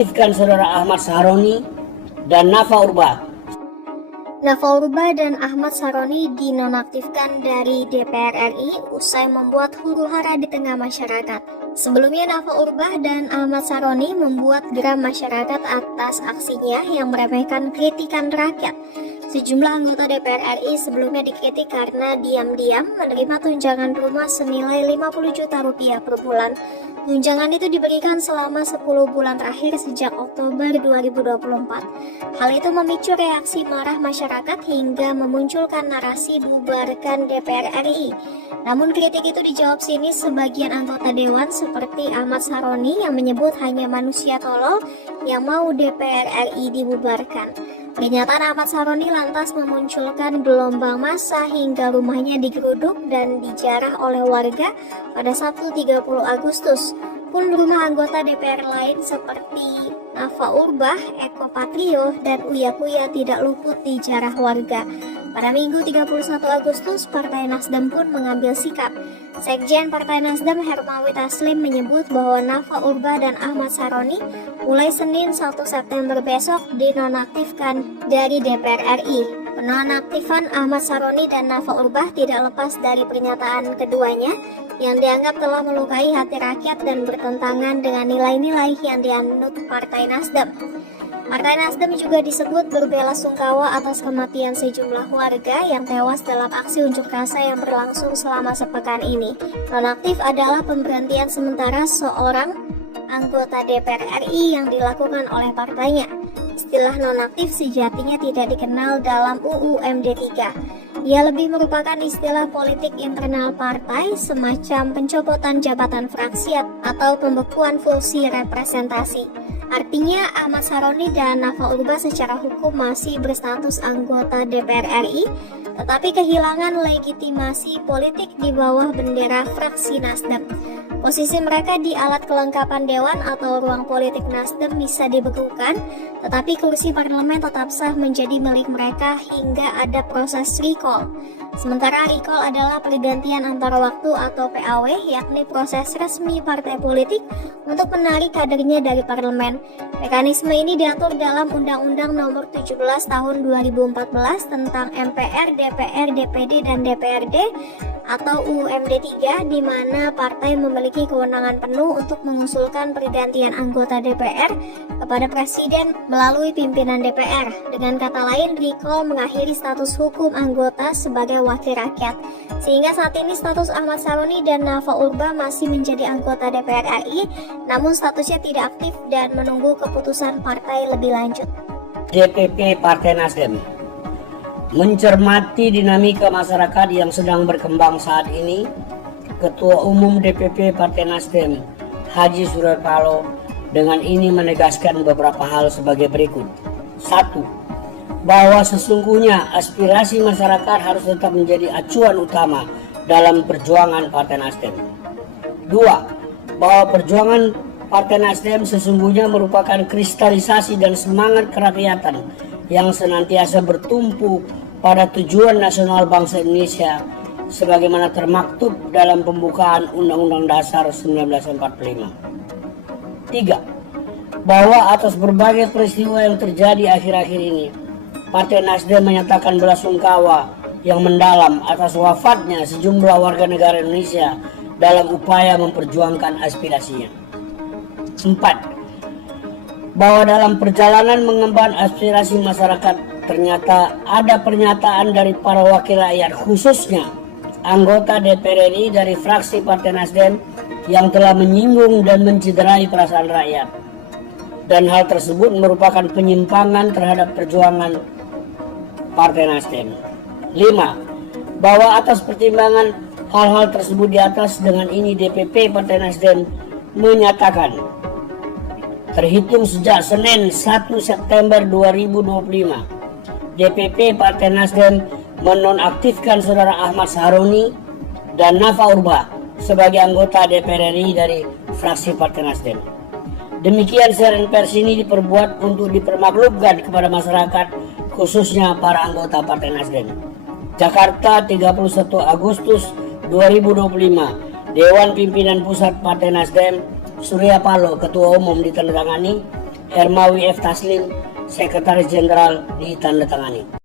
Aktifkan Saudara Ahmad Sahroni dan Nafa Urbah. Nafa Urbah dan Ahmad Sahroni dinonaktifkan dari DPR RI usai membuat huru-hara di tengah masyarakat. Sebelumnya Nafa Urbah dan Ahmad Sahroni membuat geram masyarakat atas aksinya yang meremehkan kritikan rakyat. Sejumlah anggota DPR RI sebelumnya dikritik karena diam-diam menerima tunjangan rumah senilai 50 juta rupiah per bulan. Tunjangan itu diberikan selama 10 bulan terakhir sejak Oktober 2024. Hal itu memicu reaksi marah masyarakat hingga memunculkan narasi bubarkan DPR RI. Namun kritik itu dijawab sinis sebagian anggota dewan seperti Ahmad Sahroni yang menyebut hanya manusia tolol yang mau DPR RI dibubarkan. Pernyataan Ahmad Sahroni lantas memunculkan gelombang massa hingga rumahnya digeruduk dan dijarah oleh warga pada Sabtu 30 Agustus. Pun rumah anggota DPR lain seperti Nafa Urbah, Eko Patrio, dan Uya Kuya tidak luput dijarah warga. Pada Minggu 31 Agustus, Partai Nasdem pun mengambil sikap. Sekjen Partai Nasdem Hermawi Taslim menyebut bahwa Nafa Urbah dan Ahmad Sahroni mulai Senin 1 September besok dinonaktifkan dari DPR RI. Penonaktifan Ahmad Sahroni dan Nafa Urbah tidak lepas dari pernyataan keduanya yang dianggap telah melukai hati rakyat dan bertentangan dengan nilai-nilai yang dianut Partai Nasdem. Partai Nasdem juga disebut berbelasungkawa atas kematian sejumlah warga yang tewas dalam aksi unjuk rasa yang berlangsung selama sepekan ini. Nonaktif adalah pemberhentian sementara seorang anggota DPR RI yang dilakukan oleh partainya. Istilah nonaktif sejatinya tidak dikenal dalam UU MD 3. Ia lebih merupakan istilah politik internal partai, semacam pencopotan jabatan fraksi atau pembekuan fungsi representasi. Artinya Ahmad Sahroni dan Nafa Urbah secara hukum masih berstatus anggota DPR RI, tetapi kehilangan legitimasi politik di bawah bendera fraksi Nasdem. Posisi mereka di alat kelengkapan dewan atau ruang politik Nasdem bisa dibekukan, tetapi kursi parlemen tetap sah menjadi milik mereka hingga ada proses recall. Sementara recall adalah pergantian antar waktu atau PAW, yakni proses resmi partai politik untuk menarik kadernya dari parlemen. Mekanisme ini diatur dalam Undang-Undang Nomor 17 Tahun 2014 tentang MPR, DPR, DPD, dan DPRD atau UU MD 3, di mana partai memiliki kewenangan penuh untuk mengusulkan pergantian anggota DPR kepada Presiden melalui pimpinan DPR. Dengan kata lain, recall mengakhiri status hukum anggota sebagai wakil rakyat. Sehingga saat ini status Ahmad Sahroni dan Nafa Urbah masih menjadi anggota DPR RI, namun statusnya tidak aktif dan menunggu keputusan partai lebih lanjut. DPP Partai Nasdem mencermati dinamika masyarakat yang sedang berkembang saat ini. Ketua Umum DPP Partai Nasdem Haji Surya Paloh dengan ini menegaskan beberapa hal sebagai berikut. 1. Bahwa sesungguhnya aspirasi masyarakat harus tetap menjadi acuan utama dalam perjuangan Partai Nasdem. 2. Bahwa perjuangan Partai Nasdem sesungguhnya merupakan kristalisasi dan semangat kerakyatan yang senantiasa bertumpu pada tujuan nasional bangsa Indonesia sebagaimana termaktub dalam pembukaan Undang-Undang Dasar 1945. 3. Bahwa atas berbagai peristiwa yang terjadi akhir-akhir ini, Partai Nasdem menyatakan belasungkawa yang mendalam atas wafatnya sejumlah warga negara Indonesia dalam upaya memperjuangkan aspirasinya. 4. Bahwa dalam perjalanan mengemban aspirasi masyarakat ternyata ada pernyataan dari para wakil rakyat, khususnya anggota DPR RI dari fraksi Partai Nasdem yang telah menyinggung dan mencederai perasaan rakyat, dan hal tersebut merupakan penyimpangan terhadap perjuangan Partai Nasdem. 5. Bahwa atas pertimbangan hal-hal tersebut di atas, dengan ini DPP Partai Nasdem menyatakan terhitung sejak Senin 1 September 2025, DPP Partai Nasdem menonaktifkan Saudara Ahmad Sahroni dan Nafa Urbah sebagai anggota DPR RI dari fraksi Partai Nasdem. Demikian siaran pers ini diperbuat untuk dipermaklumkan kepada masyarakat, khususnya para anggota Partai Nasdem. Jakarta, 31 Agustus 2025. Dewan Pimpinan Pusat Partai Nasdem, Surya Paloh, Ketua Umum, ditandatangani Hermawi F. Taslim, Sekretaris Jenderal, ditandatangani.